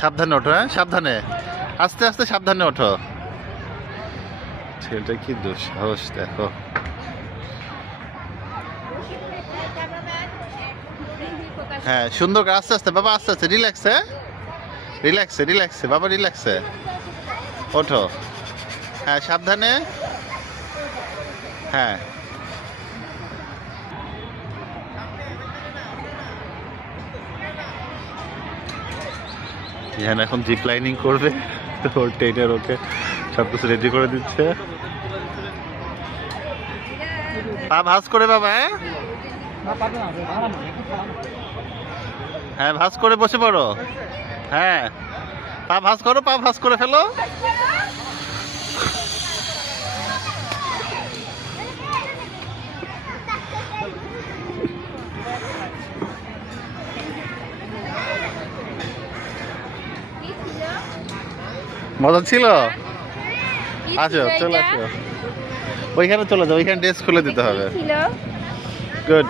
সাবধানে ওঠো, হ্যাঁ সাবধানে, আস্তে আস্তে সাবধানে ওঠো। ছেলেটা কি দুঃসাহস দেখো। হ্যাঁ সুন্দর করে আস্তে আস্তে বাবা, আস্তে আস্তে, রিল্যাক্সে, রিল্যাক্সে রিল্যাক্সে বাবা, রিল্যাক্সে ওঠো। হ্যাঁ সাবধানে। হ্যাঁ এখানে এখন জিপ লাইনিং করবে, ওর ট্রেনার ওকে সব কিছু রেডি করে দিচ্ছে। পা ভাঁজ করে বাবা, হ্যাঁ হ্যাঁ ভাঁজ করে বসে পড়ো। হ্যাঁ পা ভাঁজ করো, পা ভাঁজ করে ফেলো। মজা ছিল। আসো চলে আসো, ওইখানে চলে যাও, ওইখানে ড্রেস খুলে দিতে হবে। গুড।